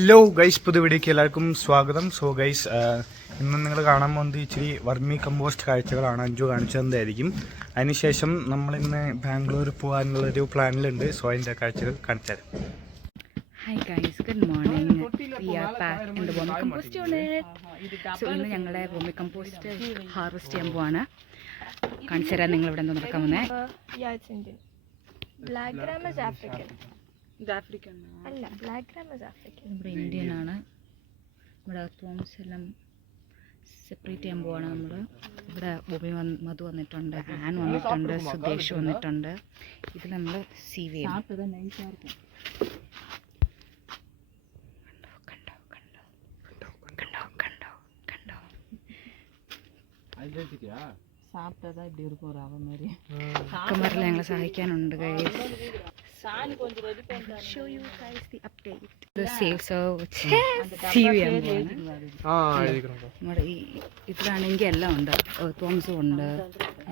Hello guys, പുതിയ വീഡിയോക്ക് എല്ലാവർക്കും സ്വാഗതം. സോ ഗൈസ്, ഇന്ന് നിങ്ങൾ കാണാൻ പോകുന്നത് ഇച്ചിരി വർമി കമ്പോസ്റ്റ് കാഴ്ചകളാണ്. അഞ്ചു കാണിച്ചു തന്നതായിരിക്കും. അതിനുശേഷം നമ്മളിന്ന് ബാംഗ്ലൂർ പോകാനുള്ളൊരു പ്ലാനിലുണ്ട്. സോ അതിൻ്റെ കാഴ്ചകൾ കാണിച്ചു തരാം. Hi guys, good morning. We are back in the vermicompost unit. So ഇന്ന് ഞങ്ങളുടെ വർമി കമ്പോസ്റ്റ് ഹാർവെസ്റ്റ് ചെയ്യാൻ പോവാണ്. കാണിച്ചു തരാം നിങ്ങൾ ഇവിടെ എന്താ നടക്കാമെന്ന്. ഇവിടെ ഇന്ത്യൻ ആണ്. ഇവിടെ തോംസ് എല്ലാം സെപ്പറേറ്റ് ചെയ്യാൻ പോവാണ് നമ്മൾ. ഇവിടെ ഭൂമി മധു വന്നിട്ടുണ്ട്, ആൻ വന്നിട്ടുണ്ട്, സുദേശ് വന്നിട്ടുണ്ട്. ഇതിൽ നമ്മൾ സീവ് ചെയ്യും. അക്കന്മാരിൽ ഞങ്ങളെ സഹായിക്കാനുണ്ട് ഗൈസ്. ഇതിലാണെങ്കിൽ എല്ലാം ഉണ്ട്, തോംസും ഉണ്ട്,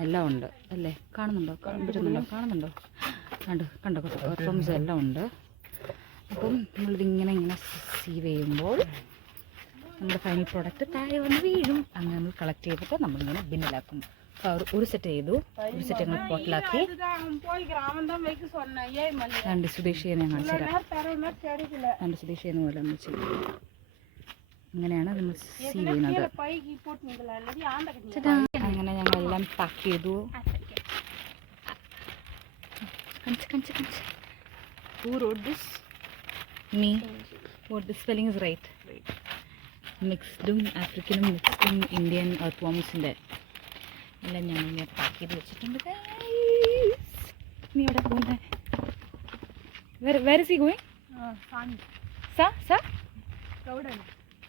എല്ലാം ഉണ്ട് അല്ലേ? കാണുന്നുണ്ടോ? കാണുന്നുണ്ടോ? കണ്ടോ തോംസ് എല്ലാം ഉണ്ട്. അപ്പം നമ്മളിതിങ്ങനെ സീവ് ചെയ്യുമ്പോൾ നമ്മുടെ ഫൈനൽ പ്രോഡക്റ്റ് താഴെ വന്ന് വീഴും. അങ്ങനെ നമ്മൾ കളക്ട് ചെയ്തിട്ട് നമ്മളിങ്ങനെ ബിന്നിലാക്കും. ഒരു സെറ്റ് ചെയ്തു, ഒരു സെറ്റ് ഞങ്ങൾ പോട്ടിലാക്കി. രണ്ട് സ്വദേശിയെ ഞാൻ കാണിച്ചു തരാം. രണ്ട് സ്വദേശിയെ പോലെ നമ്മൾ ചെയ്യും. അങ്ങനെയാണ് നമ്മൾ സീവ് ചെയ്യുന്നത്. അങ്ങനെ ഞങ്ങളെല്ലാം പാക്ക് ചെയ്തു. Who wrote this? Me. What the spelling is right. മിക്സ്ഡും ആഫ്രിക്കനും മിക്സ്ഡും ഇന്ത്യൻ എർത്ത് എല്ലാം ഞങ്ങൾ ഇങ്ങനെ പാക്ക് ചെയ്ത് വെച്ചിട്ടുണ്ട്. നീ എവിടെ പോകുന്നത്? Where is he going?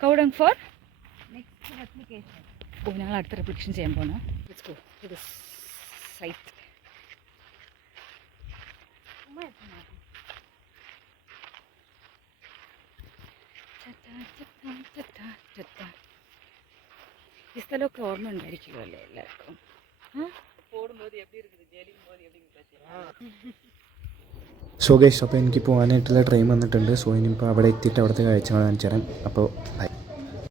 Cowden for next replication. ഓ, ഞങ്ങൾ അടുത്ത റെപ്ലിക്കേഷൻ ചെയ്യാൻ പോകണം. Let's go to this site. ഈ സ്ഥലമൊക്കെ ഓർമ്മ ഉണ്ടായിരിക്കുമല്ലോ അല്ലേ എല്ലാവർക്കും? സോ ഗൈസ്, അപ്പോൾ എനിക്ക് പോകാനായിട്ടുള്ള ട്രെയിൻ വന്നിട്ടുണ്ട്. സോ ഇനിയിപ്പോൾ അവിടെ എത്തിയിട്ട് അവിടുത്തെ കാഴ്ചകൾ കാണിച്ചു തരാം. അപ്പോൾ ബൈ.